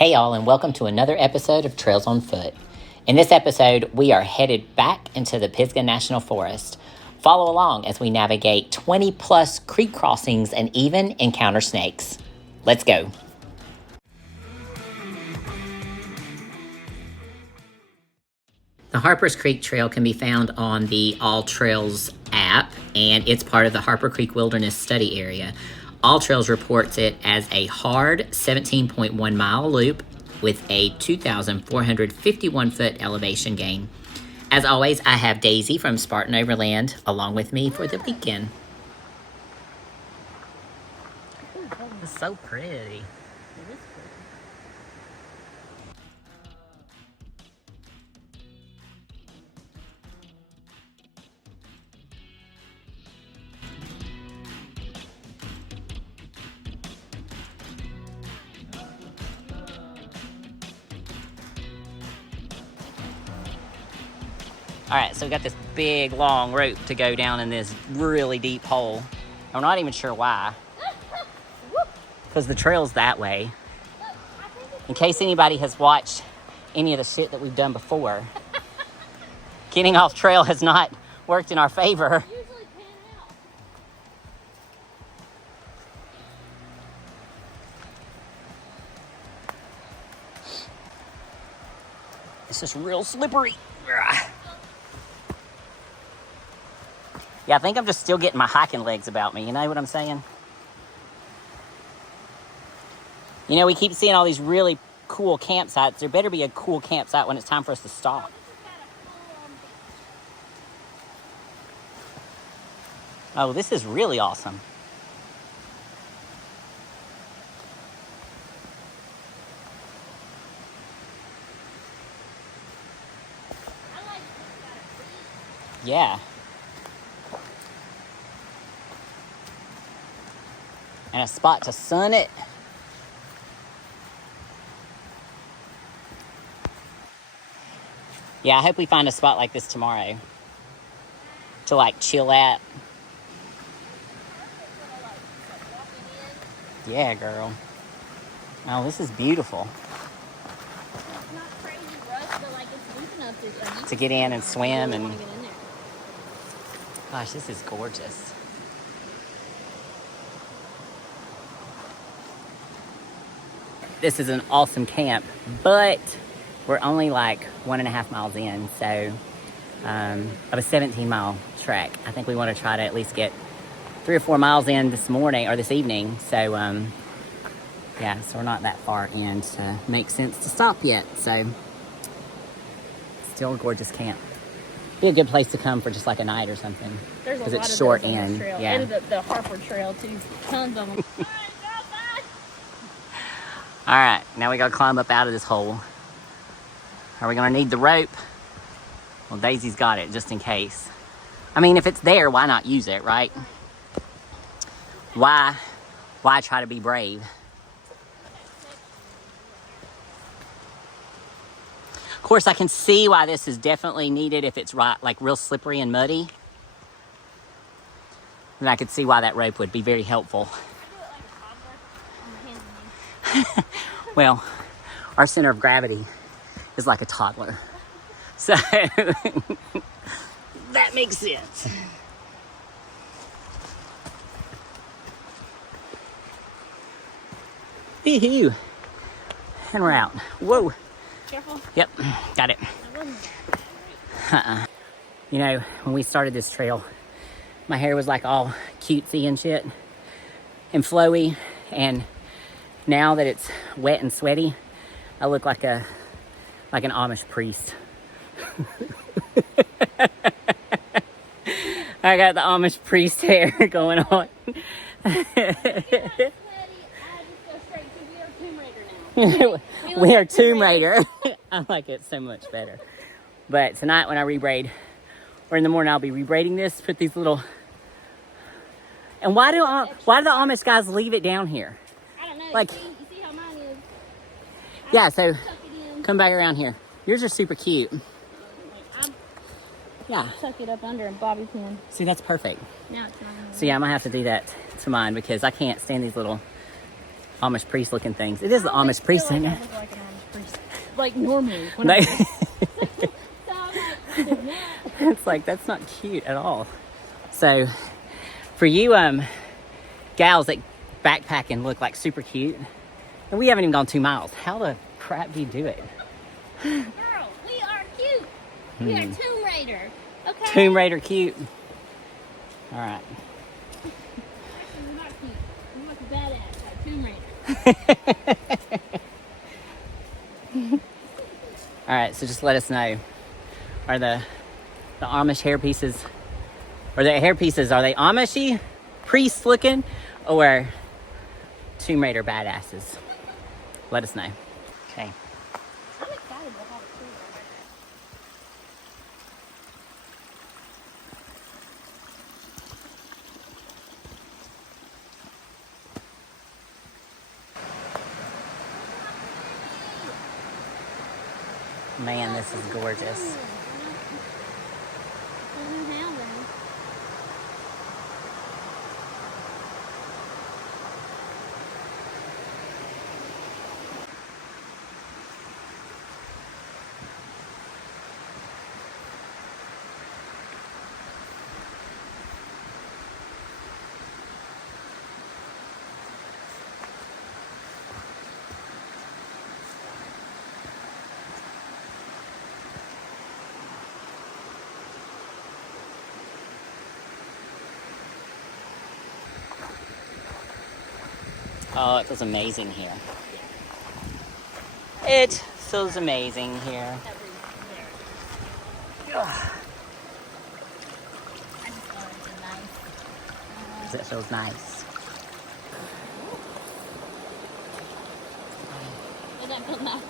Hey y'all, and welcome to another episode of Trails on Foot. In this episode, we are headed back into the Pisgah National Forest. Follow along as we navigate 20 plus creek crossings and even encounter snakes. Let's go. The Harpers Creek Trail can be found on the All Trails app, and it's part of the Harper Creek Wilderness Study Area. All Trails reports it as a hard 17.1 mile loop with a 2,451 foot elevation gain. As always, I have Daisy from Spartan Overland along with me for the weekend. It's so pretty. All right, so we got this big, long rope to go down in this really deep hole. I'm not even sure why. Because the trail's that way. In case anybody has watched any of the shit that we've done before, getting off trail has not worked in our favor. It's just real slippery. Yeah, I think I'm just still getting my hiking legs about me. You know what I'm saying? You know, we keep seeing all these really cool campsites. There better be a cool campsite when it's time for us to stop. Oh, this is really awesome. Yeah. And a spot to sun it. Yeah, I hope we find a spot like this tomorrow to like chill at. Yeah, girl. Oh, this is beautiful. It's not crazy rough, but like it's deep enough to get in and swim and. Get in there. Gosh, this is gorgeous. This is an awesome camp, but we're only like 1.5 miles in, so of a 17-mile trek. I think we want to try to at least get 3 or 4 miles in this morning or this evening. So yeah, so we're not that far in to make sense to stop yet. So still a gorgeous camp. Be a good place to come for just like a night or something. There's a lot it's of short those on in. this trail. Yeah. And the Harper Trail too. Tons of them. All right, now we gotta climb up out of this hole. Are we gonna need the rope? Well, Daisy's got it just in case. I mean, if it's there, why not use it, right? Why try to be brave? Of course, I can see why this is definitely needed if it's like real slippery and muddy. And I could see why that rope would be very helpful. Well, our center of gravity is like a toddler. So that makes sense. Woohoo. And we're out. Whoa. Careful. Yep, got it. You know, when we started this trail, my hair was like all cutesy and shit and flowy, and now that it's wet and sweaty, I look like an Amish priest. I got the Amish priest hair going on. We are Tomb Raider. I like it so much better. But tonight when I rebraid, or in the morning, I'll be rebraiding this, put these little... And why do the Amish guys leave it down here? I don't know. Like, you see how mine is? Yeah, so come back around here. Yours are super cute. Yeah. Tuck it up under a bobby pin. See, that's perfect. Now it's not. So yeah, I'm gonna have to do that to mine because I can't stand these little Amish priest looking things. It is the Amish priest, like isn't I it? look like an Amish priest. Like normally. When No. I so I'm like, "It's not." It's like, that's not cute at all. So, for you gals that backpack and look like super cute, and we haven't even gone 2 miles. How the crap do you do it? Girl, we are cute. We are Tomb Raider. Okay. Tomb Raider cute. All right. Actually, we're not cute. We're like badass, like Tomb Raider. All right, so just let us know. Are the Amish hair pieces, are they Amishy, priest looking, or Tomb Raider badasses? Let us know. Okay. I'm excited to have a tree over Man, this is gorgeous. Oh, it feels amazing here. It feels amazing here. Ugh. It feels nice. that feel nice?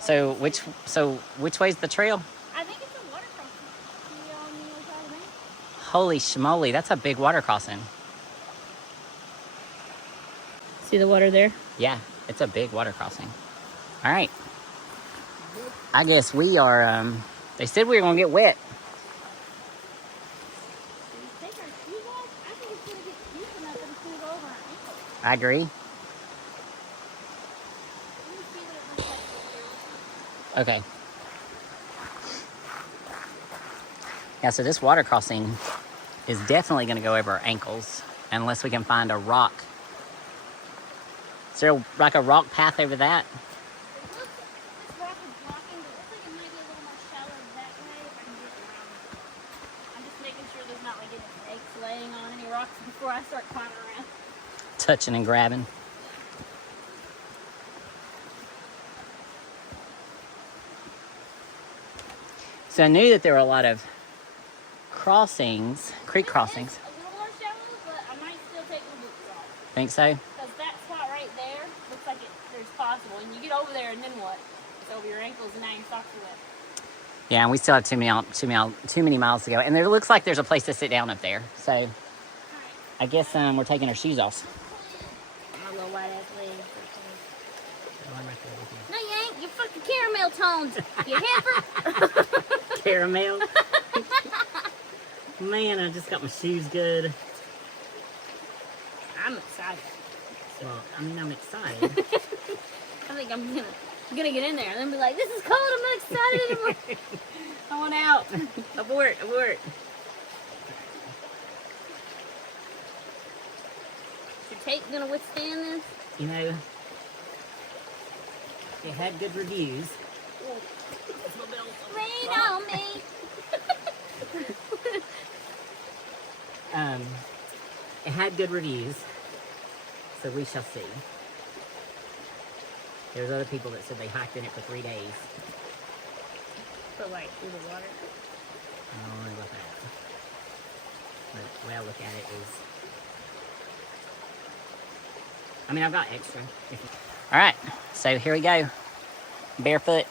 So which way's the trail? I think it's a water crossing. See on the other side of me? Holy schmoly, that's a big water crossing. See the water there? Yeah, it's a big water crossing. All right. I guess we are, they said we were going to get wet. Take our shoes off? I think it's going to get deep enough that it's going to go over our ankles. I agree. Let me see what it looks like up here. Okay. Yeah, so this water crossing is definitely going to go over our ankles unless we can find a rock. Is there like a rock path over that? It looks, this rock is blocking, but it looks like it might be a little more shallow that way if I can get around it. I'm just making sure there's not like any snakes laying on any rocks before I start climbing around. Touching and grabbing. So I knew that there were a lot of crossings, creek crossings. It's a little more shallow, but I might still take the boots off. Think so? Because that spot right there looks like there's possible. And you get over there and then what? It's over your ankles and now your socks are wet. Yeah, and we still have too many miles to go. And there looks like there's a place to sit down up there. So Alright. I guess we're taking our shoes off. My little white ass legs. No, you ain't. You're fucking caramel tones. You heifer. Caramel. Man, I just got my shoes good. I'm excited. Well, I mean, I'm excited. I think I'm gonna get in there and then be like, this is cold. I'm not excited anymore. I want out. Abort. Is your tape gonna withstand this? You know, it had good reviews. Rain on me. It had good reviews, so we shall see. There's other people that said they hiked in it for 3 days. So like through the water. I don't know about that. But the way I look at it is, I mean, I've got extra. All right, so here we go. Barefoot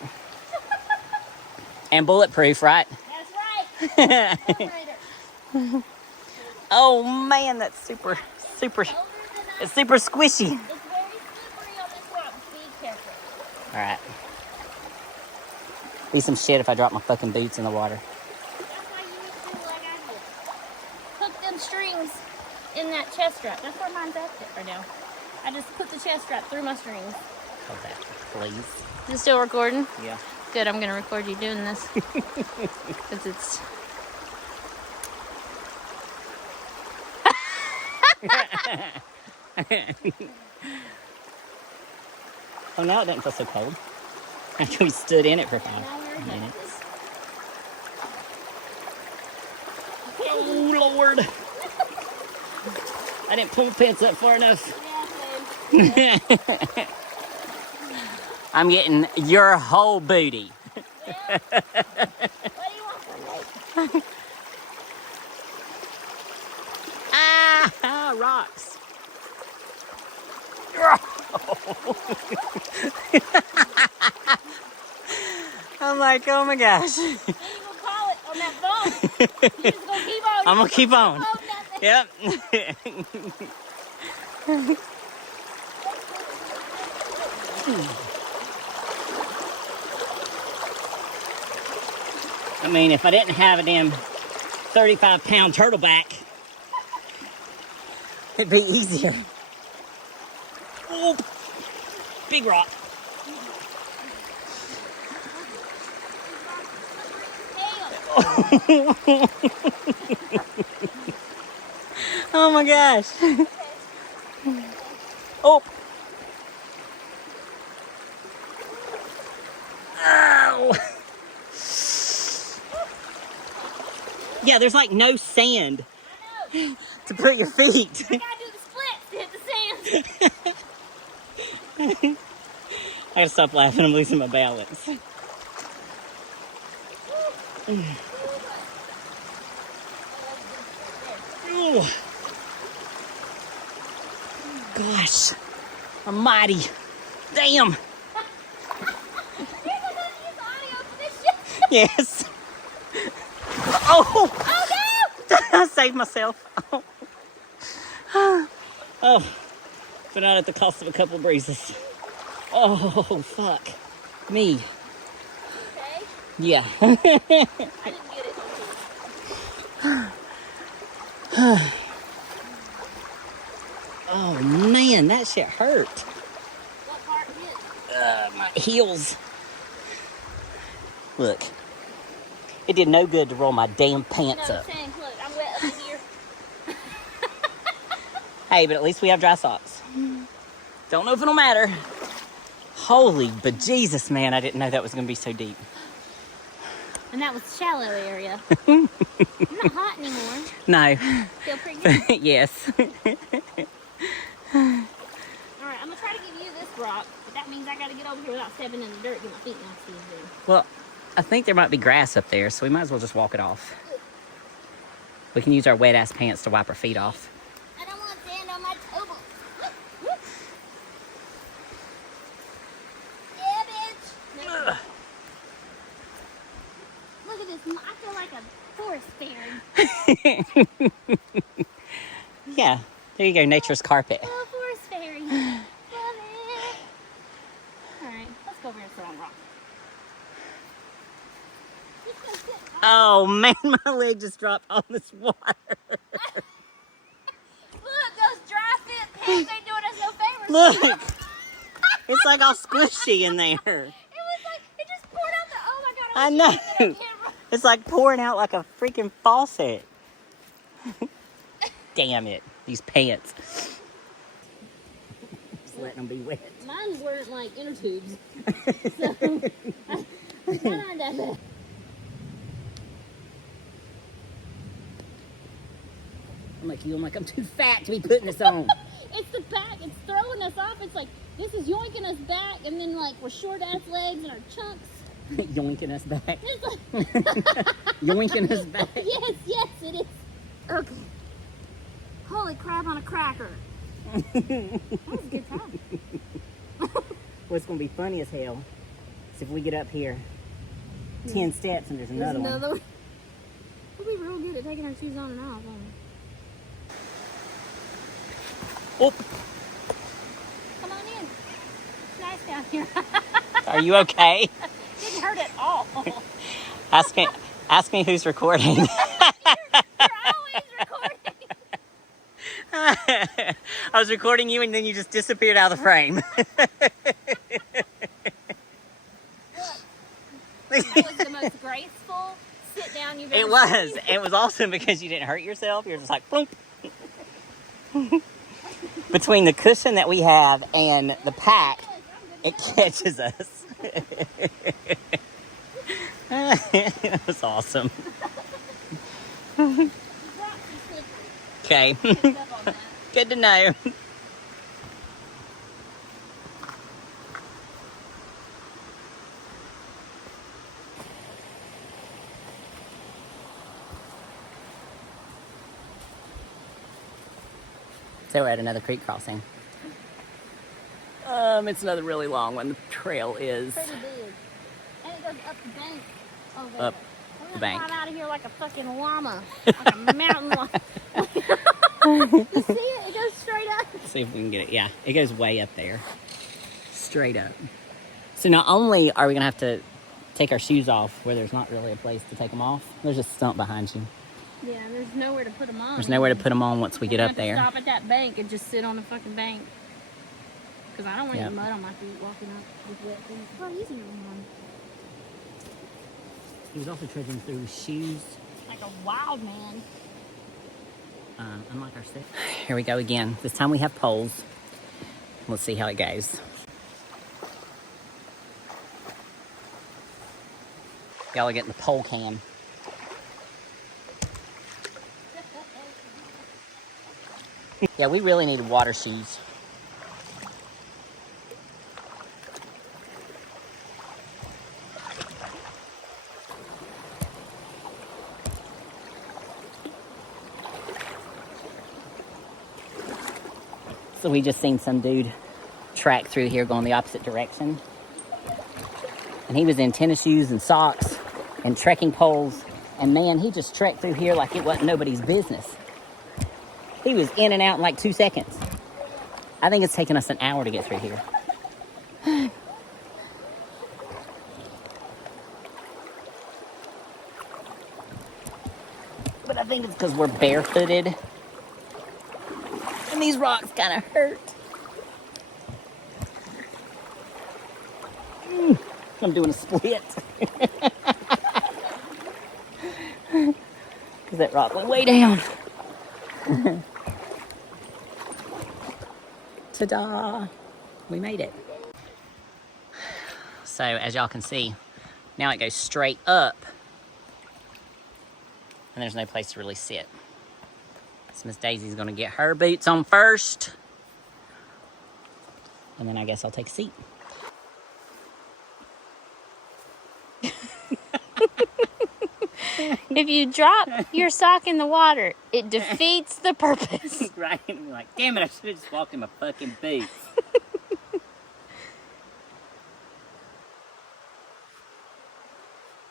and bulletproof, right? That's right. Oh man, that's super, it's super squishy. It's very slippery on this rock. Be careful. All right. Be some shit if I drop my fucking boots in the water. That's why you need to do like I did. Hook them strings in that chest strap. That's where mine's at right now. I just put the chest strap through my strings. Hold that, please. Is it still recording? Yeah. Good, I'm gonna record you doing this. Because it's... Oh, now it doesn't feel so cold. After we stood in it for 5 minutes. Oh, Lord. I didn't pull my pants up far enough. Yeah, I'm getting your whole booty. yeah. What do you want from me? Ah, rocks. I'm like, oh my gosh. What are you gonna call it on that phone? You just gonna keep on. I'm gonna keep on. Yep. I mean, if I didn't have a damn 35-pound turtleback, it'd be easier. Oh, big rock. Oh my gosh. Oh. Ow. Yeah, there's like no sand to put your feet. I gotta do the splits to hit the sand. I gotta stop laughing, I'm losing my balance. Oh. Gosh, almighty. Damn. Yes. Oh. Oh no! I saved myself. Oh. But not at the cost of a couple breezes. Oh, fuck. Me. Okay. Yeah. I didn't get it. Oh, man, that shit hurt. What part hit? My heels. Look. It did no good to roll my damn pants up. Saying, look, I'm wet up here. Hey, but at least we have dry socks. Don't know if it'll matter. Holy bejesus, man. I didn't know that was going to be so deep. And that was shallow area. I'm not hot anymore. No. Feel pretty good? Yes. Alright, I'm going to try to give you this rock, but that means I got to get over here without stepping in the dirt, get my feet nasty again. Well, I think there might be grass up there, so we might as well just walk it off. We can use our wet-ass pants to wipe our feet off. I don't want sand on my toe bones. Yeah, bitch. Ugh. Look at this. I feel like a forest fairy. Yeah, there you go, nature's carpet. Oh, forest fairy. Love it. Alright, let's go over here and sit on rock. Oh, man, my leg just dropped on this water. Look, those dry fit pants ain't doing us no favors. Look, it's like all squishy in there. It was like, it just poured out the, oh my god. I know. It's like pouring out like a freaking faucet. Damn it, these pants. Just letting them be wet. Mine weren't like inner tubes. So, mine aren't that bad. I'm like, I'm too fat to be putting this on. It's the back. It's throwing us off. It's like, this is yoinking us back, and then like we're short ass legs and our chunks. Yoinking us back. It's like, Yoinking us back. yes, it is. Okay. Holy crap on a cracker. That was a good time. What's going to be funny as hell is if we get up here 10 steps and there's another one. We'll be real good at taking our shoes on and off, won't we? Oh, Come on in. It's nice down here. are you okay? Didn't hurt at all. Ask me who's recording. You're always recording. I was recording you and then you just disappeared out of the frame. That was the most graceful sit down you've ever It was. seen. It was awesome because you didn't hurt yourself. You're just like, boom. Between the cushion that we have and the pack, it catches us. It was awesome. Okay. Good to know. So we're at another creek crossing. It's another really long one. The trail is Pretty big. And it goes up the bank over up there. the bank. Climb out of here like a fucking llama. Like a mountain llama. You see it? It goes straight up. See if we can get it. Yeah, it goes way up there. Straight up. So not only are we going to have to take our shoes off where there's not really a place to take them off, there's a stump behind you. Yeah, there's nowhere to put them on. There's nowhere to put them on once we get up Stop there. at that bank and just sit on the fucking bank. Because I don't want Yep. any mud on my feet walking up with wet feet. Well, he's in one. He was also trudging through shoes. Like a wild man. Unlike our set. Here we go again. This time we have poles. Let's see how it goes. Y'all are getting the pole cam. Yeah, we really need water shoes. So we just seen some dude track through here going the opposite direction. And he was in tennis shoes and socks and trekking poles. And man, he just trekked through here like it wasn't nobody's business. He was in and out in like 2 seconds. I think it's taken us an hour to get through here. But I think it's because we're barefooted. And these rocks kind of hurt. I'm doing a split. Because that rock went way down. Ta-da! We made it. So, as y'all can see, now it goes straight up. And there's no place to really sit. So Miss Daisy's gonna get her boots on first. And then I guess I'll take a seat. If you drop your sock in the water, it defeats the purpose. Right? I'm like, damn it, I should have just walked in my fucking boots.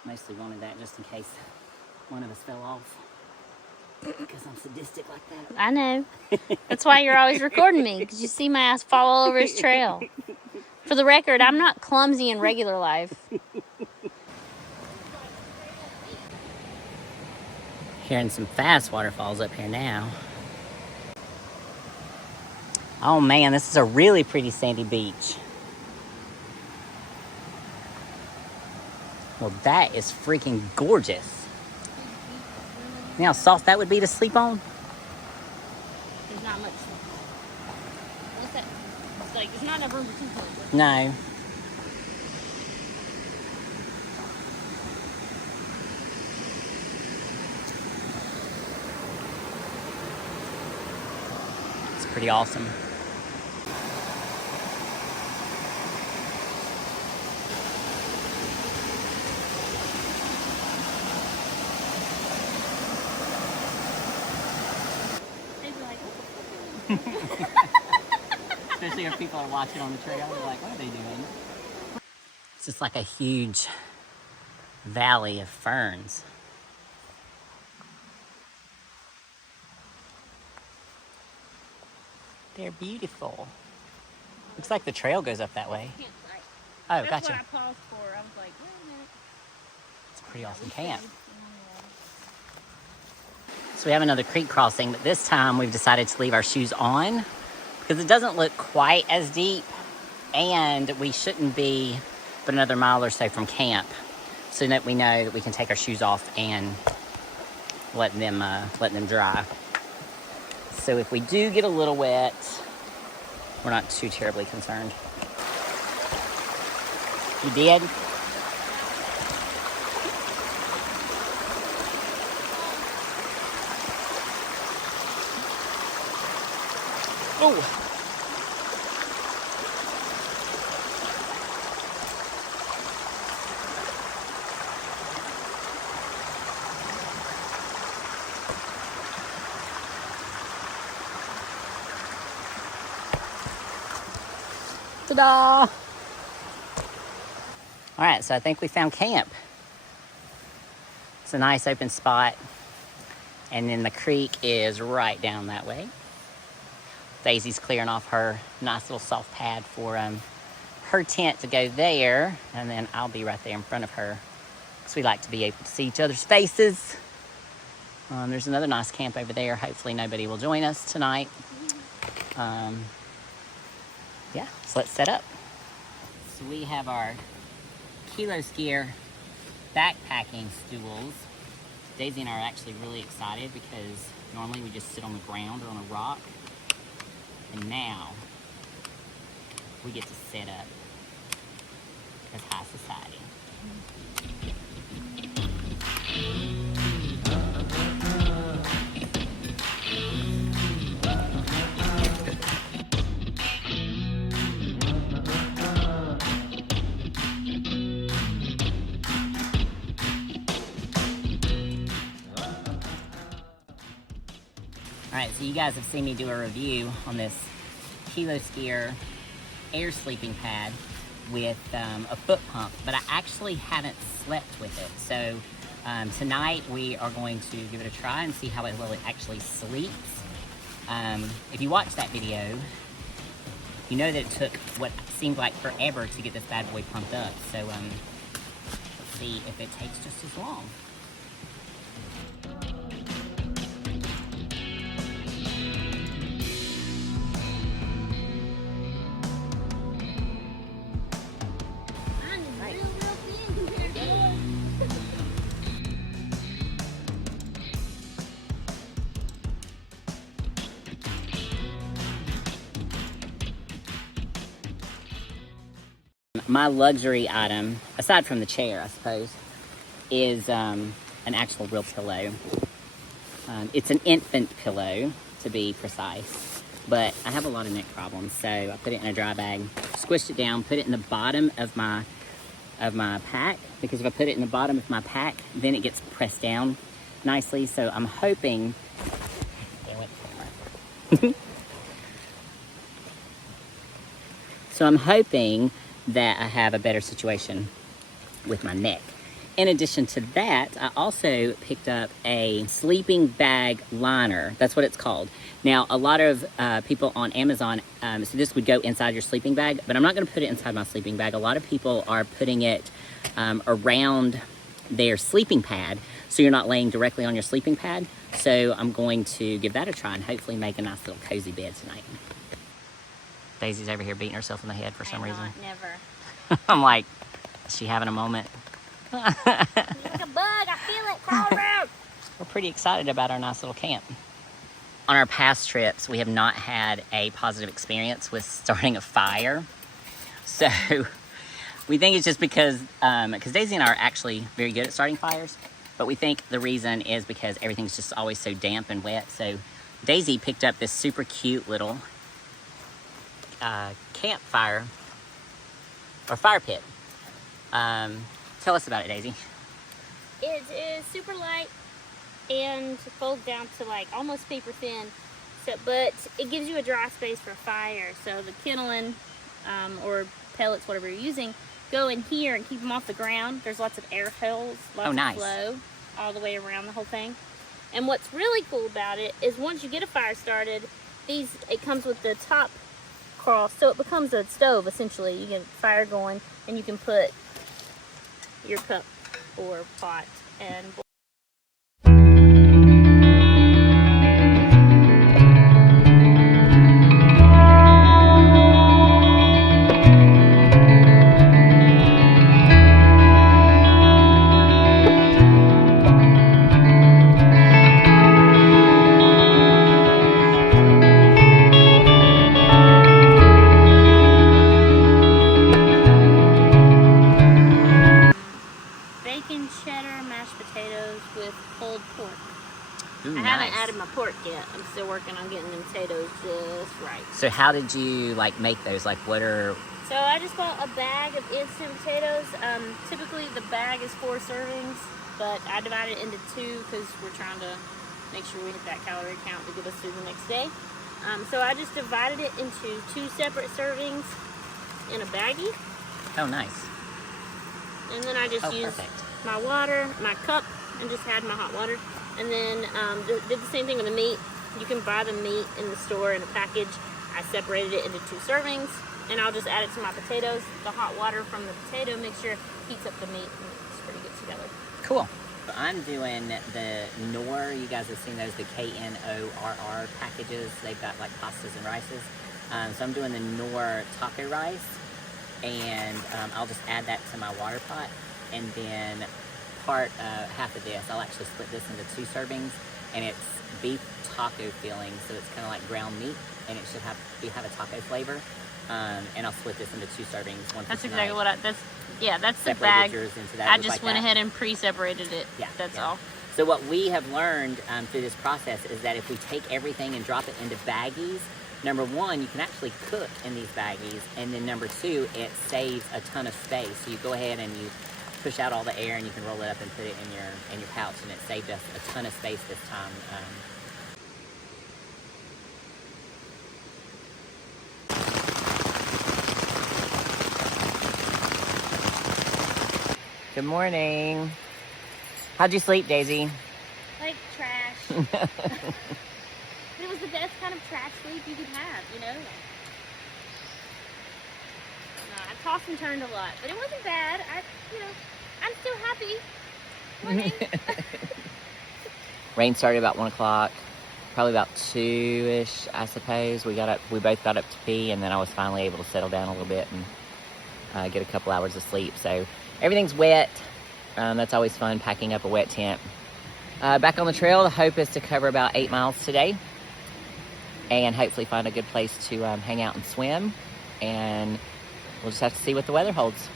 Mostly wanted that just in case one of us fell off. Because I'm sadistic like that. I know. That's why you're always recording me, because you see my ass fall all over his trail. For the record, I'm not clumsy in regular life. Hearing some fast waterfalls up here now. Oh man, this is a really pretty sandy beach. Well, that is freaking gorgeous. You know how soft that would be to sleep on? There's not much. What's that? It's like, there's not enough room for two people. No. It's pretty awesome. especially if people are watching on the trail. They're like, what are they doing? It's just like a huge valley of ferns. They're beautiful. Looks like the trail goes up that way. Campsite. Oh, That's gotcha. what I paused for. I was like, wait a minute. It's a pretty awesome camp. Yeah. So we have another creek crossing, but this time we've decided to leave our shoes on because it doesn't look quite as deep, and we shouldn't be but another mile or so from camp, so that we know that we can take our shoes off and let them dry. So if we do get a little wet, we're not too terribly concerned. You did? Oh! Ta-da! All right, so I think we found camp. It's a nice open spot, and then the creek is right down that way. Daisy's clearing off her nice little soft pad for her tent to go there, and then I'll be right there in front of her because we like to be able to see each other's faces. There's another nice camp over there. Hopefully nobody will join us tonight. Yeah, so let's set up. So we have our kilo skier backpacking stools. Daisy and I are actually really excited because normally we just sit on the ground or on a rock. And now we get to set up as high society. All right, so you guys have seen me do a review on this Kilo Skier air sleeping pad with a foot pump, but I actually haven't slept with it. So tonight we are going to give it a try and see how well it actually sleeps. If you watch that video, you know that it took what seemed like forever to get this bad boy pumped up. So let's see if it takes just as long. My luxury item, aside from the chair, I suppose, is an actual real pillow. It's an infant pillow, to be precise, but I have a lot of neck problems, so I put it in a dry bag, squished it down, put it in the bottom of my pack, because if I put it in the bottom of my pack, then it gets pressed down nicely. So I'm hoping that I have a better situation with my neck. In addition to that, I also picked up a sleeping bag liner. That's what it's called. Now, a lot of people on Amazon, so this would go inside your sleeping bag, but I'm not gonna put it inside my sleeping bag. A lot of people are putting it around their sleeping pad, so you're not laying directly on your sleeping pad. So I'm going to give that a try and hopefully make a nice little cozy bed tonight. Daisy's over here beating herself in the head for some reason. Never. I'm like, is she having a moment? It's like a bug. I feel it crawling around. We're pretty excited about our nice little camp. On our past trips, we have not had a positive experience with starting a fire. So we think it's just because Daisy and I are actually very good at starting fires, but we think the reason is because everything's just always so damp and wet. So Daisy picked up this super cute little campfire or fire pit. Tell us about it, Daisy. It is super light and folds down to like almost paper thin. So, but it gives you a dry space for fire. So the kindling or pellets, whatever you're using, go in here and keep them off the ground. There's lots of air holes, lots of flow all the way around the whole thing. And what's really cool about it is once you get a fire started, it comes with the top cross, so it becomes a stove essentially. You get fire going, and you can put your cup or pot and bacon, cheddar, mashed potatoes with pulled pork. Ooh, I haven't added my pork yet. I'm still working on getting the potatoes just right. So how did you like make those? Like what are... So I just bought a bag of instant potatoes. Typically the bag is 4 servings, but I divided it into 2 because we're trying to make sure we hit that calorie count to get us through the next day. So I just divided it into 2 separate servings in a baggie. Oh, nice. And then I just used my water, my cup, and just had my hot water. And then did the same thing with the meat. You can buy the meat in the store in a package. I separated it into 2 servings, and I'll just add it to my potatoes. The hot water from the potato mixture heats up the meat, and it's pretty good together. Cool. I'm doing the Knorr. You guys have seen those, the Knorr packages. They've got like pastas and rices. So I'm doing the Knorr taco rice, and I'll just add that to my water pot, and then half of this, I'll actually split this into 2 servings, and it's beef taco filling, so it's kind of like ground meat, and it should have a taco flavor. And I'll split this into 2 servings. That's exactly what that's the bag. I just went ahead and pre-separated it. Yeah, that's all. So what we have learned through this process is that if we take everything and drop it into baggies, number 1, you can actually cook in these baggies, and then number 2, it saves a ton of space. So you go ahead and you push out all the air, and you can roll it up and put it in your pouch, and it saved us a ton of space this time. Good morning. How'd you sleep, Daisy? Like trash. It was the best kind of trash sleep you could have, you know? No, I tossed and turned a lot, but it wasn't bad. I'm still happy. Morning. Rain started about 1 o'clock, probably about 2-ish, I suppose. We both got up to pee, and then I was finally able to settle down a little bit and get a couple hours of sleep. So everything's wet. That's always fun, packing up a wet tent. Back on the trail, the hope is to cover about 8 miles today, and hopefully find a good place to hang out and swim. And we'll just have to see what the weather holds.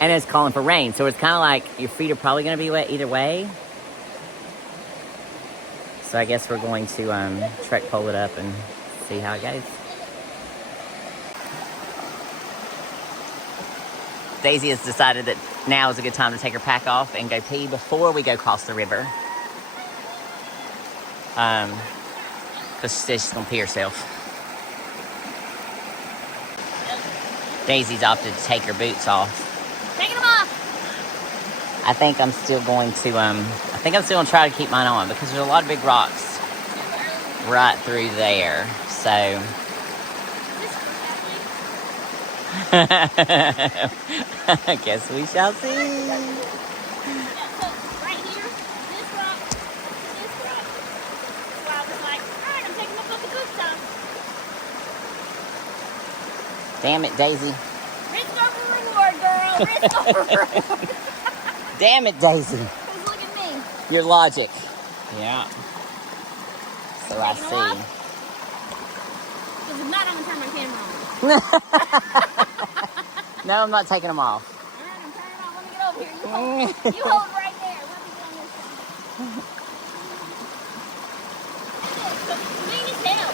And it's calling for rain, so it's kind of like your feet are probably going to be wet either way. So I guess we're going to trek pole it up and see how it goes. Daisy has decided that now is a good time to take her pack off and go pee before we go cross the river. Because she says she's going to pee herself. Daisy's opted to take her boots off. Taking them off. I think I'm still going to try to keep mine on because there's a lot of big rocks right through there. So I guess we shall see. Right here, this rock. So I was like, alright, I'm taking my fucking boots off. Damn it, Daisy. Risk over reward, girl. Risk over reward. Damn it, Daisy. Because look at me. Your logic. Yeah. So I Taking them see. off? Because if not, I'm going to turn my camera on. No, I'm not taking them off. Alright, I'm turning it off. Let me get over here. You hold it right there. Let me get on this side. Clean as hell.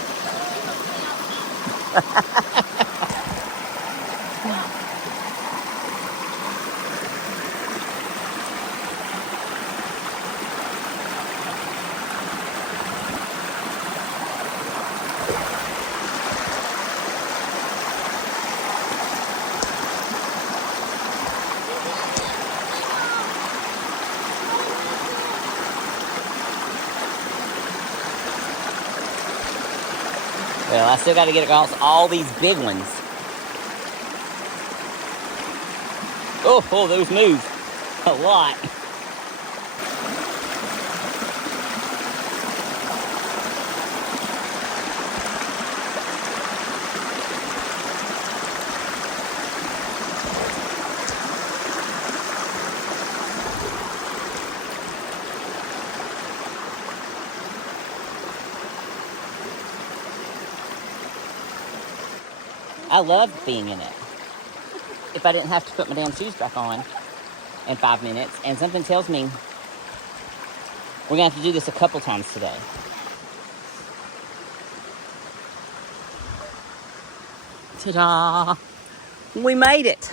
You look clean all the time. Well, I still got to get across all these big ones. Oh, those move a lot. I love being in it. If I didn't have to put my damn shoes back on in 5 minutes, and something tells me we're gonna have to do this a couple times today. Ta-da! We made it.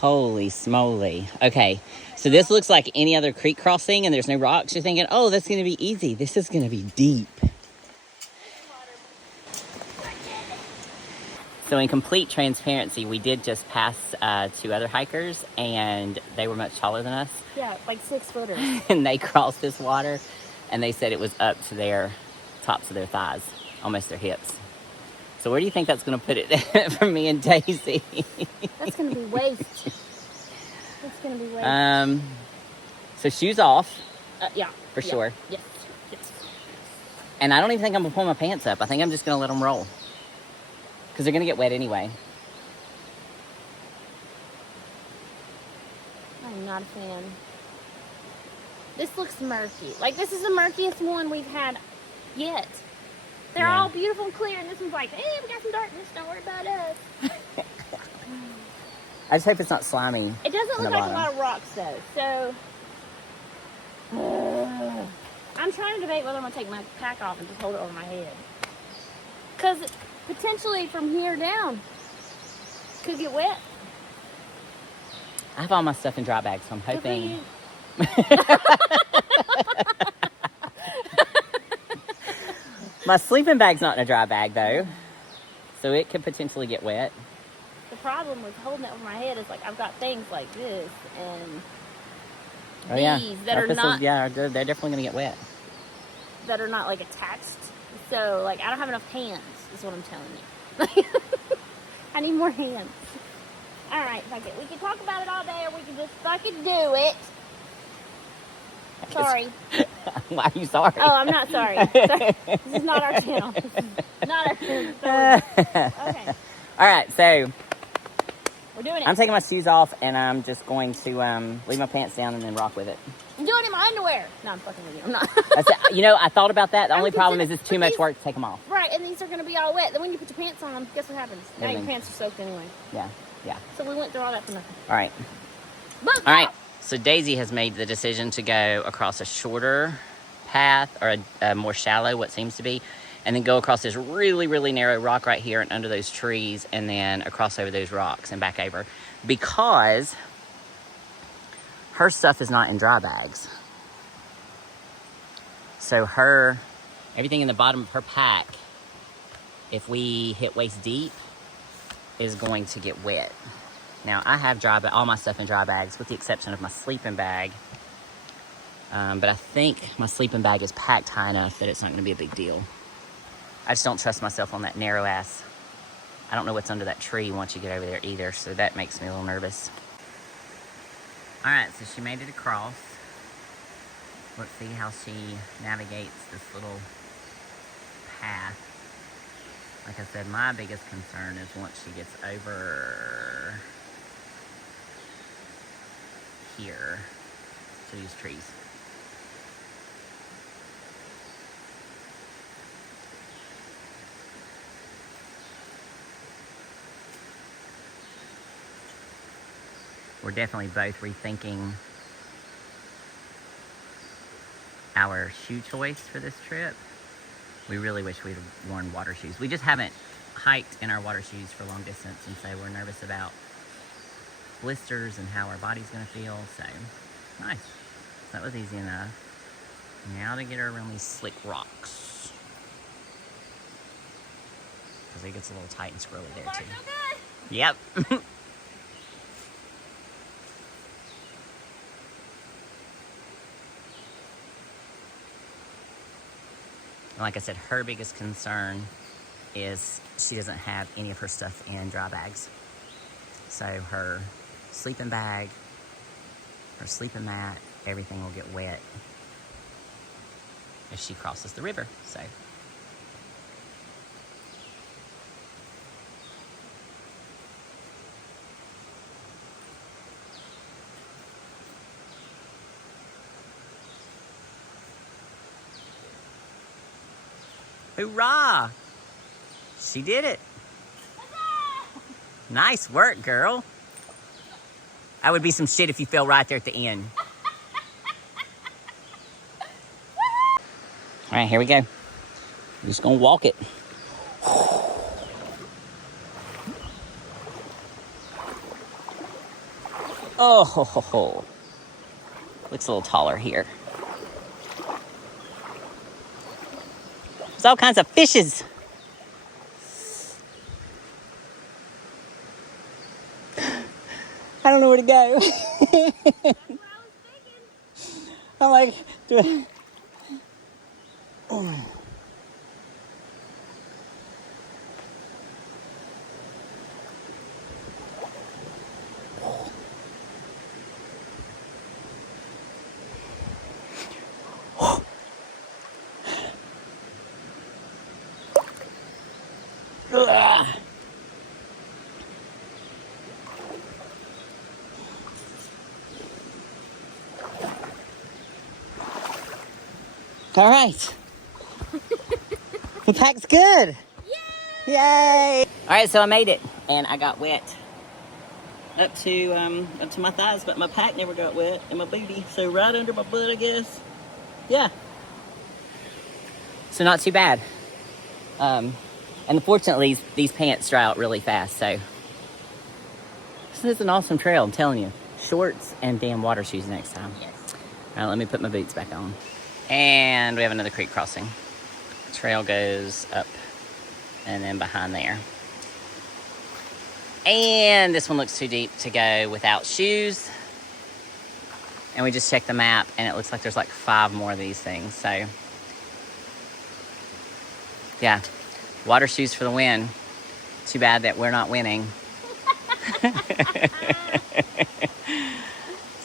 Holy smoly. Okay, so this looks like any other creek crossing and there's no rocks. You're thinking, oh, that's going to be easy. This is going to be deep. So in complete transparency, we did just pass 2 other hikers, and they were much taller than us. Yeah, like 6 footers. And they crossed this water, and they said it was up to their tops of their thighs, almost their hips. So where do you think that's going to put it for me and Daisy? That's going to be waist. That's going to be waist. So shoes off. Yeah. For sure. Yes. And I don't even think I'm going to pull my pants up. I think I'm just going to let them roll. Because they're going to get wet anyway. I'm not a fan. This looks murky. Like, this is the murkiest one we've had yet. They're all beautiful and clear, and this one's like, hey, we got some darkness, don't worry about us. I just hope it's not slimy. It doesn't look like a lot of rocks, though, so... I'm trying to debate whether I'm going to take my pack off and just hold it over my head. Because potentially from here down, could get wet. I have all my stuff in dry bags, so I'm hoping... My sleeping bag's not in a dry bag, though. So it could potentially get wet. The problem with holding it over my head is, like, I've got things like this and these that our are pistols, not... Yeah, they're definitely going to get wet. That are not, like, attached. So, like, I don't have enough hands, is what I'm telling you. I need more hands. All right, fuck it. We can talk about it all day, or we can just fucking do it. Sorry. Why are you sorry? Oh, I'm not sorry. Sorry. This is not our channel. This is not our channel. Okay. All right, so We're doing it. I'm taking my shoes off, and I'm just going to leave my pants down and then rock with it. I'm doing it in my underwear. No, I'm fucking with you. I'm not. You know, I thought about that. The I'm only problem is considering- it's too much work to take them off. Right, and these are going to be all wet. Then when you put your pants on them, guess what happens? Now your Everything. pants are soaked anyway. Yeah, yeah. So we went through all that for nothing. All right. But All right. So Daisy has made the decision to go across a shorter path, or a more shallow, what seems to be, and then go across this really, really narrow rock right here and under those trees, and then across over those rocks and back over, because her stuff is not in dry bags. So everything in the bottom of her pack, if we hit waist deep, is going to get wet. Now, I have all my stuff in dry bags, with the exception of my sleeping bag. But I think my sleeping bag is packed high enough that it's not going to be a big deal. I just don't trust myself on that narrow ass. I don't know what's under that tree once you get over there either, so that makes me a little nervous. All right, so she made it across. Let's see how she navigates this little path. Like I said, my biggest concern is once she gets over here to these trees. We're definitely both rethinking our shoe choice for this trip. We really wish we'd worn water shoes. We just haven't hiked in our water shoes for long distance, and so we're nervous about blisters and how our body's gonna feel, so nice. That was easy enough. Now to get her around these slick rocks. Because it gets a little tight and squirrely there too. Yep. Like I said, her biggest concern is she doesn't have any of her stuff in dry bags. So her sleeping bag, her sleeping mat, everything will get wet if she crosses the river. So hoorah! She did it. Nice work, girl. I would be some shit if you fell right there at the end. All right, here we go. We're just gonna walk it. Oh, ho, ho, ho. Looks a little taller here. There's all kinds of fishes. I don't know where to go. That's what I was thinking. I'm like, do I... Oh. All right. The pack's good. Yay! Yay! All right, so I made it, and I got wet up to my thighs, but my pack never got wet, and my booty, so right under my butt, I guess. Yeah. So not too bad. And unfortunately, these pants dry out really fast, so this is an awesome trail, I'm telling you. Shorts and damn water shoes next time. Yes. All right, let me put my boots back on. And we have another creek crossing. The trail goes up and then behind there. And this one looks too deep to go without shoes. And we just checked the map, and it looks like there's like 5 more of these things. So, yeah, water shoes for the win. Too bad that we're not winning.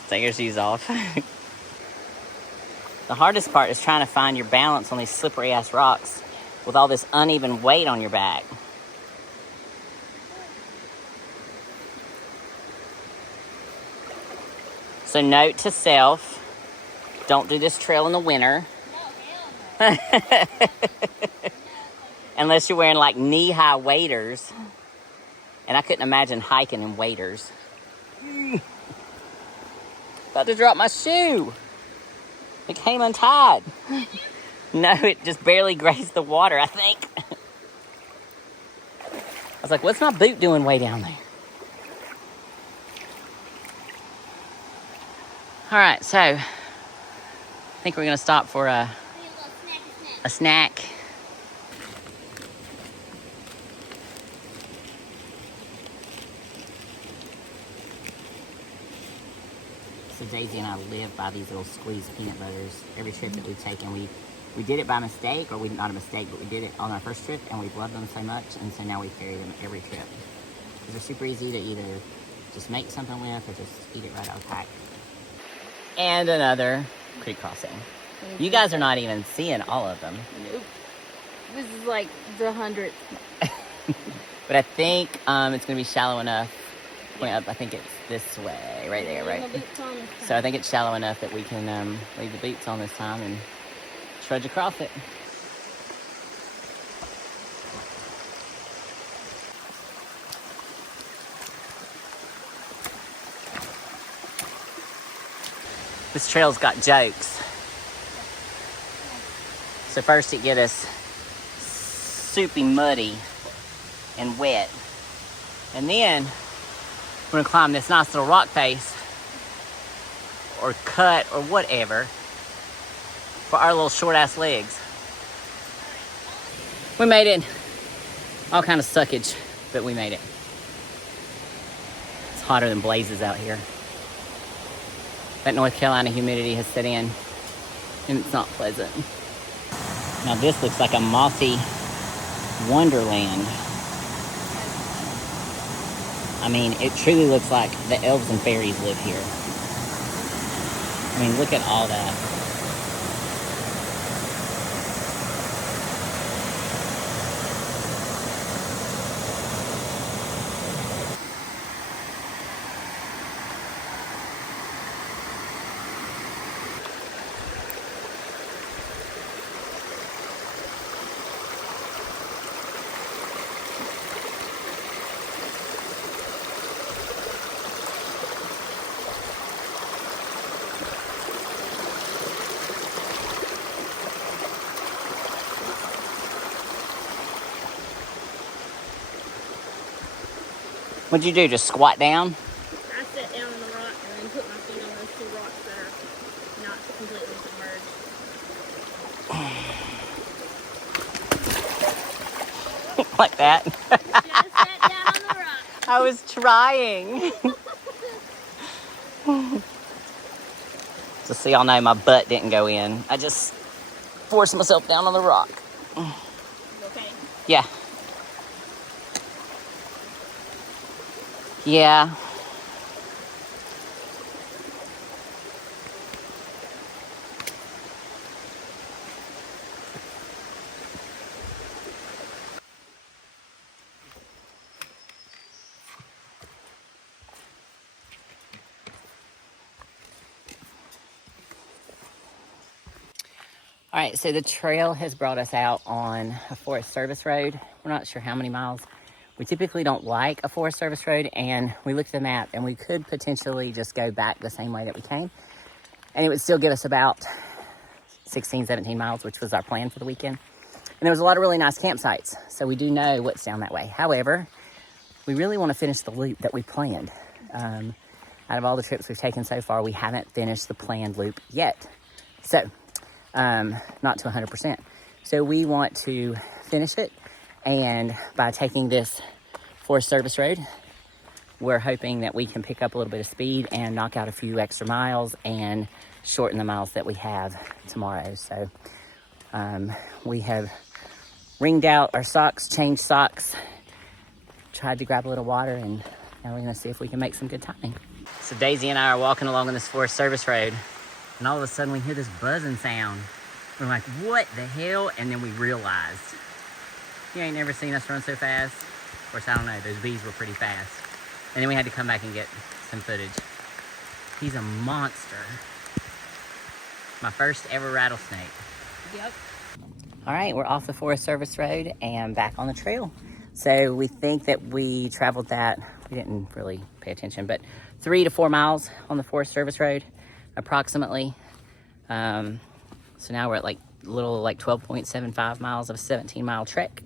Take your shoes off. The The hardest part is trying to find your balance on these slippery ass rocks with all this uneven weight on your back. So note to self, don't do this trail in the winter. No, hell no. Unless you're wearing like knee-high waders. And I couldn't imagine hiking in waders. About to drop my shoe. It came untied. No, it just barely grazed the water, I think. I was like, what's my boot doing way down there? All right, so I think we're gonna stop for a snack. So Daisy and I live by these little squeezed peanut butters. Every trip that we've taken, we did it by mistake, or not a mistake, but we did it on our first trip, and we've loved them so much, and so now we carry them every trip. They're super easy to either just make something with, or just eat it right out of the pack. And another creek crossing. You guys are not even seeing all of them. Nope. This is like the 100th. But I think it's going to be shallow enough. Point up, I think it's this way, right there, right? So I think it's shallow enough that we can leave the boots on this time and trudge across it. This trail's got jokes. So first it get us soupy muddy and wet. And then we're gonna climb this nice little rock face or cut or whatever for our little short ass legs. We made it. All kind of suckage, but we made it. It's hotter than blazes out here. That North Carolina humidity has set in, and it's not pleasant. Now this looks like a mossy wonderland. I mean, it truly looks like the elves and fairies live here. I mean, look at all that. What'd you do, just squat down? I sat down on the rock and then put my feet on those two rocks that are not completely submerged. Like that? Just sat down on the rock. I was trying. Just so y'all know, my butt didn't go in. I just forced myself down on the rock. You okay? Yeah. Yeah. All right, so the trail has brought us out on a Forest Service road. We're not sure how many miles. We typically don't like a Forest Service road, and we looked at the map, and we could potentially just go back the same way that we came, and it would still give us about 16, 17 miles, which was our plan for the weekend. And there was a lot of really nice campsites, so we do know what's down that way. However, we really want to finish the loop that we planned. Out of all the trips we've taken so far, we haven't finished the planned loop yet. So, not to 100%. So we want to finish it, and by taking this Forest Service road, we're hoping that we can pick up a little bit of speed and knock out a few extra miles and shorten the miles that we have tomorrow. So we have wringed out our socks, changed socks, tried to grab a little water, and now we're gonna see if we can make some good timing. So Daisy and I are walking along on this Forest Service road. And all of a sudden we hear this buzzing sound. We're like, what the hell? And then we realized, you ain't never seen us run so fast. Of course, I don't know, those bees were pretty fast. And then we had to come back and get some footage. He's a monster. My first ever rattlesnake. Yep. All right, we're off the Forest Service Road and back on the trail. So we think that we traveled that, we didn't really pay attention, but 3 to 4 miles on the Forest Service Road, approximately. So now we're at like little like 12.75 miles of a 17-mile trek.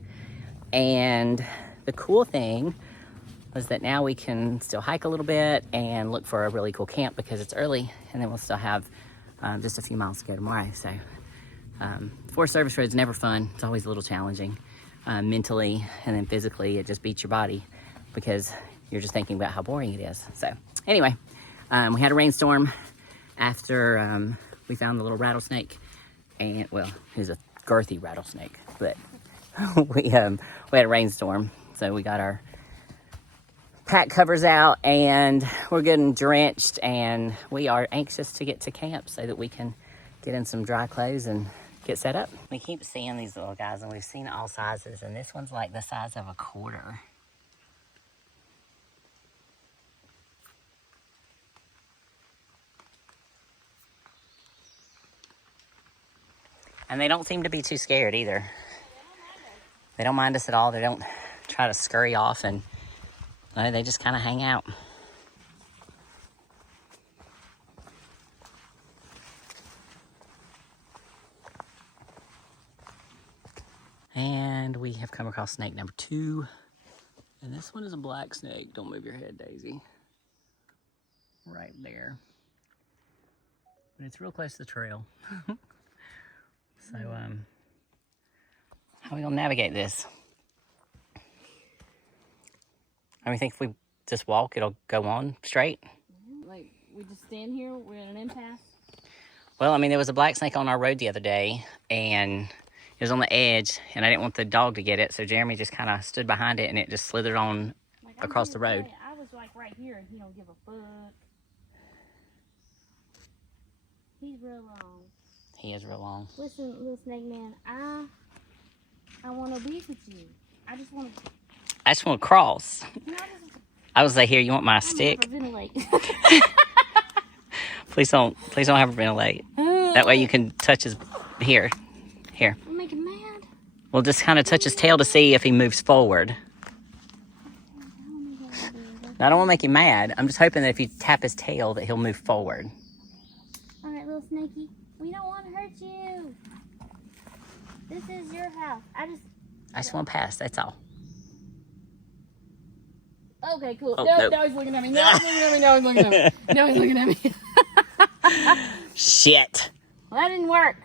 And the cool thing was that now we can still hike a little bit and look for a really cool camp because it's early, and then we'll still have just a few miles to go tomorrow. So Forest Service Road's never fun. It's always a little challenging mentally, and then physically it just beats your body because you're just thinking about how boring it is. So anyway, we had a rainstorm after we found the little rattlesnake, and well, it was a girthy rattlesnake, but we had a rainstorm, so we got our pack covers out and we're getting drenched, and we are anxious to get to camp so that we can get in some dry clothes and get set up. We keep seeing these little guys, and we've seen all sizes, and this one's like the size of a quarter. And they don't seem to be too scared either. They don't mind us at all. They don't try to scurry off, and no, they just kind of hang out. And we have come across snake number 2. And this one is a black snake. Don't move your head, Daisy. Right there. But it's real close to the trail. So, how are we gonna navigate this? I think if we just walk, it'll go on straight. Like, we just stand here, we're in an impasse. Well, I mean, there was a black snake on our road the other day, and it was on the edge, and I didn't want the dog to get it, so Jeremy just kind of stood behind it, and it just slithered on across the road. I was like right here, and he don't give a fuck. He's real long. He is real long. Listen, little snake man, I want to be with you. I just want to cross. No, I was like, here, you want my stick? Please don't hyperventilate. That way you can touch his, here. I'll make him mad. We'll just kind of touch his tail to see if he moves forward. Now, I don't want to make him mad. I'm just hoping that if you tap his tail that he'll move forward. All right, little snakey. We don't want to hurt you. This is your house. I just want to pass, that's all. Okay, cool. Oh, no, no. Now he's looking at me. Now he's looking at me. Now he's looking at me. Now he's looking at me. Shit. Well, that didn't work.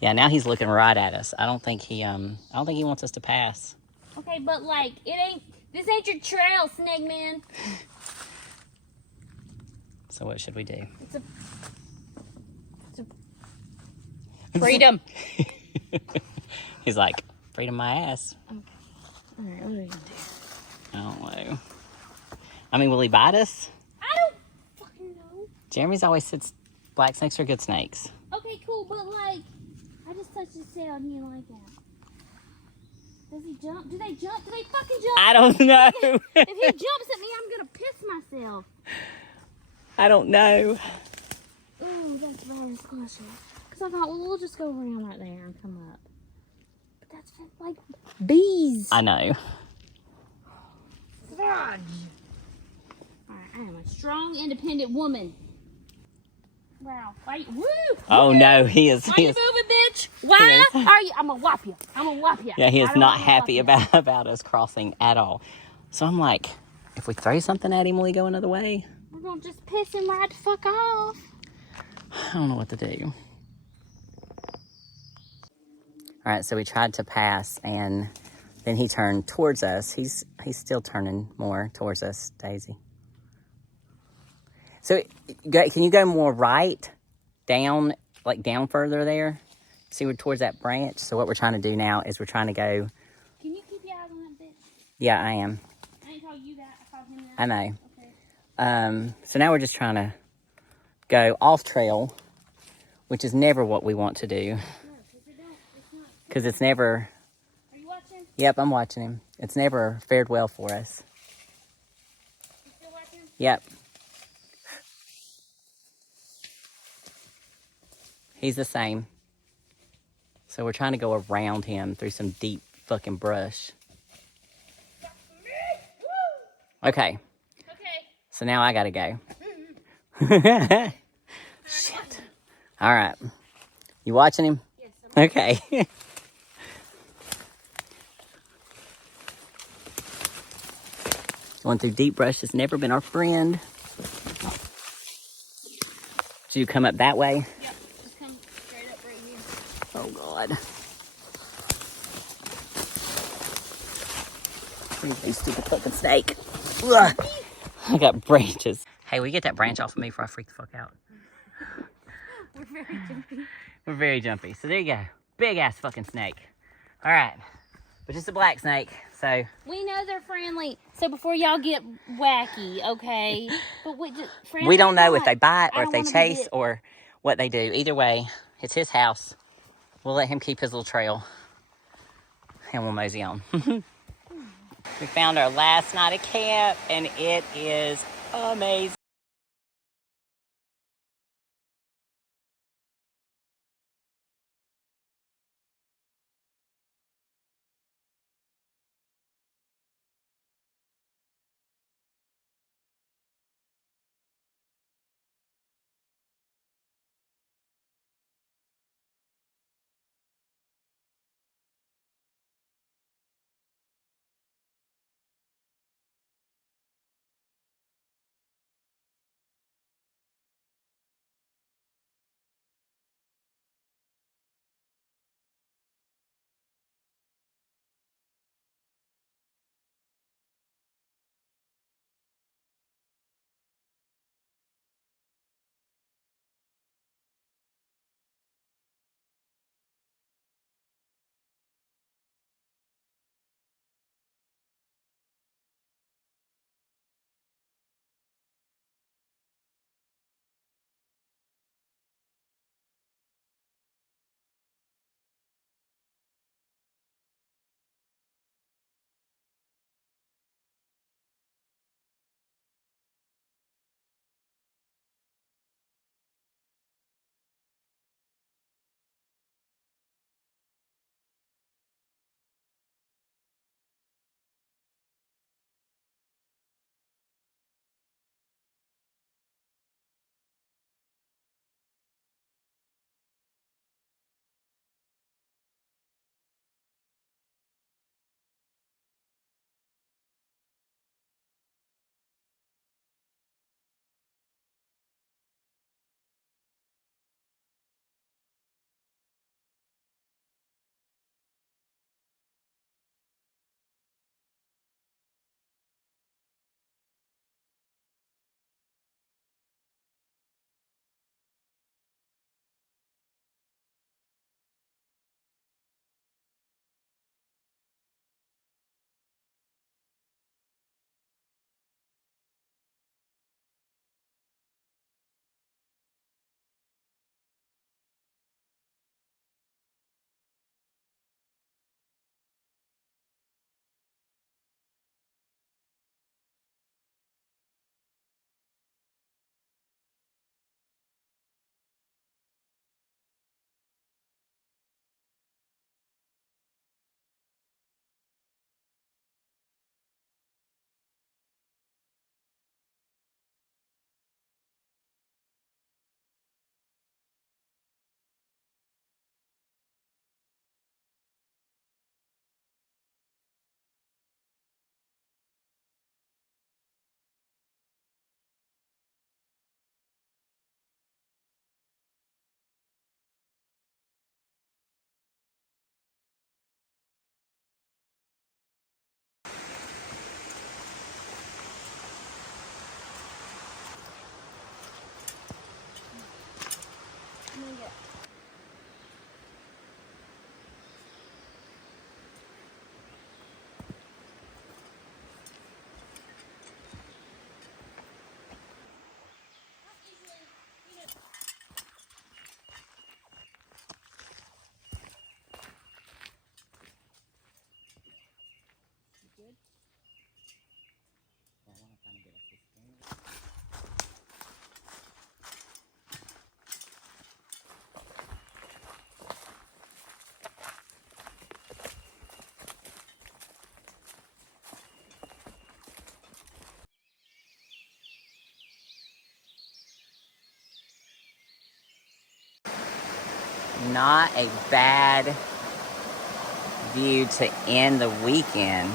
Yeah, now he's looking right at us. I don't think he wants us to pass. Okay, but like, this ain't your trail, snake man. So what should we do? It's a freedom. He's like, freedom my ass. Okay. All right, what are we gonna do? I don't know. I mean, will he bite us? I don't fucking know. Jeremy's always said black snakes are good snakes. Okay, cool, but like, I just touched his tail and he didn't like that. Does he jump? Do they jump? Do they fucking jump? I don't know. If he jumps at me, I'm gonna piss myself. I don't know. Ooh, that's very squishy. Because I thought, well, we'll just go around right there and come up. But that's like bees. I know. Fudge. Alright, I am a strong, independent woman. Wow. Wait, woo! Oh woo. no, he is. Why you moving, bitch? Why are you? I'm gonna whop you. Yeah, he is not happy about us crossing at all. So I'm like, if we throw something at him, will he go another way? We're gonna just piss him right the fuck off. I don't know what to do. All right, so we tried to pass, and then he turned towards us. He's still turning more towards us, Daisy. So can you go more right, down, like down further there? See, we're towards that branch. So what we're trying to do now is we're trying to go. Can you keep your eyes on that bitch? Yeah, I am. I ain't told you that. I told him that. I know. Okay. So now we're just trying to go off trail, which is never what we want to do. Because it's never... Are you watching? Yep, I'm watching him. It's never fared well for us. You still watching? Yep. He's the same. So we're trying to go around him through some deep fucking brush. Okay. Okay. So now I gotta go. Shit. All right. You watching him? Yes. Okay. Going through deep brush has never been our friend. So you come up that way? Yep. Just come straight up right here. Oh, God. You stupid fucking snake. Ugh. I got branches. Hey, will you get that branch off of me before I freak the fuck out? We're very jumpy. We're very jumpy. So there you go. Big ass fucking snake. All right. But just a black snake, so. We know they're friendly, so before y'all get wacky, okay? But We don't know if they bite or I if they don't wanna be chase bit. or what they do. Either way, it's his house. We'll let him keep his little trail. And we'll mosey on. We found our last night of camp, and it is amazing. not a bad view to end the weekend.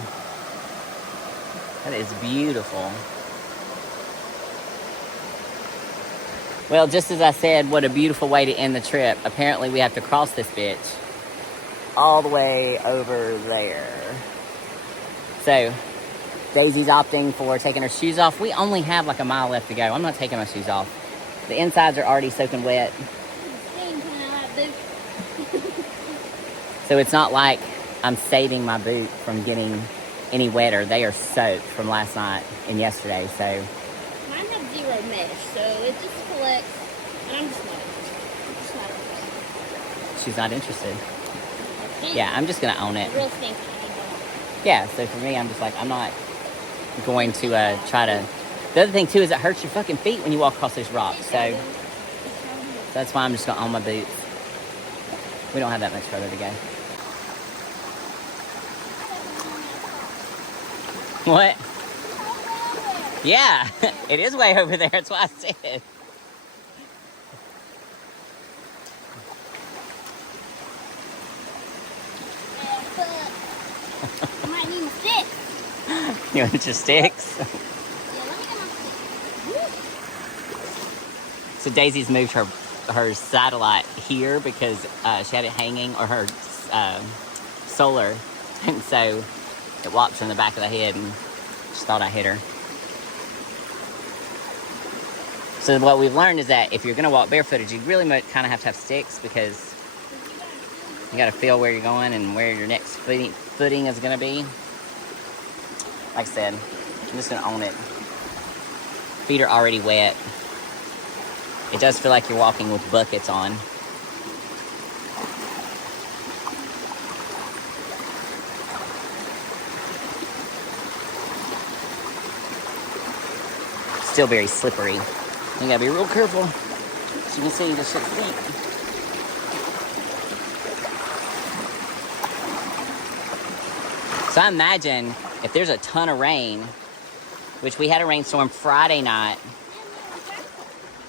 That is beautiful. Well, just as I said, what a beautiful way to end the trip. Apparently we have to cross this bitch all the way over there. So, Daisy's opting for taking her shoes off. We only have like a mile left to go. I'm not taking my shoes off. The insides are already soaking wet. So it's not like I'm saving my boot from getting any wetter. They are soaked from last night and yesterday, so. Mine have 0 mesh, so it just collects, and I'm just not interested. She's not interested. Yeah, I'm just gonna own it. Real stinky. Yeah, so for me, I'm just like, I'm not going to try to. The other thing too is it hurts your fucking feet when you walk across those rocks. So that's why I'm just gonna own my boots. We don't have that much further to go. What? Yeah, it is way over there. That's what I said. I might need my stick. You want your sticks? Yeah, let me get my stick. So Daisy's moved her satellite here because she had it hanging, or her solar, and so it whopped her in the back of the head and just thought I hit her. So what we've learned is that if you're going to walk barefooted, you really kind of have to have sticks, because you got to feel where you're going and where your next footing is going to be. Like I said, I'm just going to own it. Feet are already wet. It does feel like you're walking with buckets on. Still very slippery. You gotta be real careful. As you can see, this shit's deep. So I imagine if there's a ton of rain, which we had a rainstorm Friday night,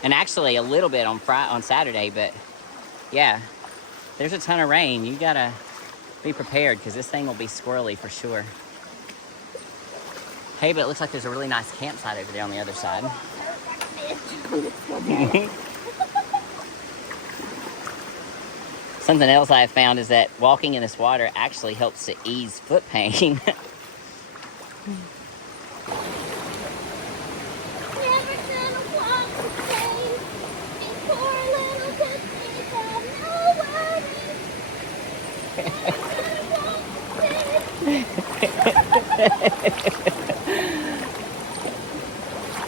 and actually a little bit on Saturday, but yeah, there's a ton of rain. You gotta be prepared, because this thing will be squirrely for sure. Hey, but it looks like there's a really nice campsite over there on the other side. Something else I have found is that walking in this water actually helps to ease foot pain.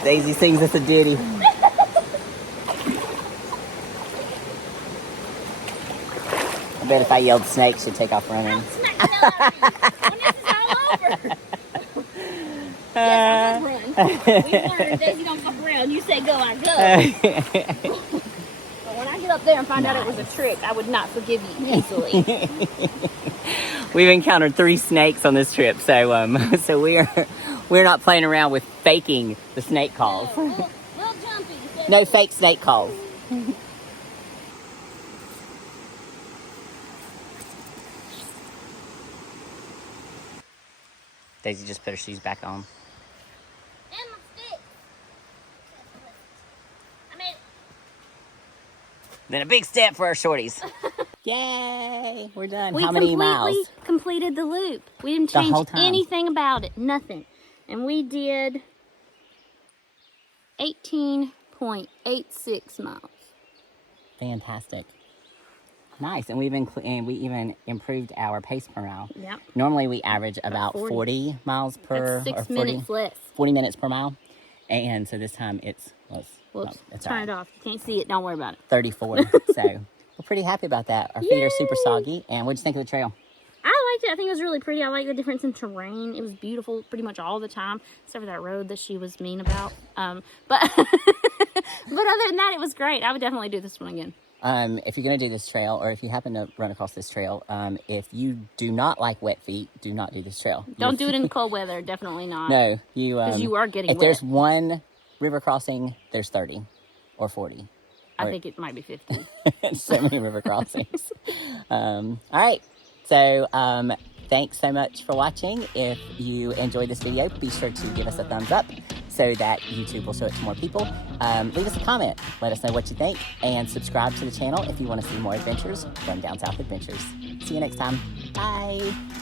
Daisy sings us a ditty. I bet if I yelled snake, she'd take off running. When this is all over. Yes, I would run. We learned Daisy don't fuck around. You say go, I go. But when I get up there and find out it was a trick, I would not forgive you easily. We've encountered 3 snakes on this trip, so so we're not playing around with faking the snake calls. No, real jumpy. No fake snake calls. Daisy just put her shoes back on. And my stick. I made it. Then a big step for our shorties. Yay! We're done. We How many miles? completed the loop. We didn't The change whole time? anything about it. Nothing. And we did 18.86 miles. Fantastic. Nice. And we even improved our pace per mile. Yep. Normally we average about 40 miles per, That's 6 or 40, minutes less. 40 minutes per mile. And so this time it's, Whoops. it's Turn it off. You can't see it. Don't worry about it. 34. So we're pretty happy about that. Our feet are super soggy. And what'd you think of the trail? I liked it. I think it was really pretty. I like the difference in terrain. It was beautiful pretty much all the time, except for that road that she was mean about. But but other than that, it was great. I would definitely do this one again. If you're going to do this trail, or if you happen to run across this trail, if you do not like wet feet, do not do this trail. Don't do it in cold weather. Definitely not. No, you... Because you are getting if wet. there's one river crossing, there's 30 or 40. I think it might be 15. So many river crossings. All right. So thanks so much for watching. If you enjoyed this video, be sure to give us a thumbs up so that YouTube will show it to more people. Leave us a comment. Let us know what you think. And subscribe to the channel if you want to see more adventures from Down South Adventures. See you next time. Bye.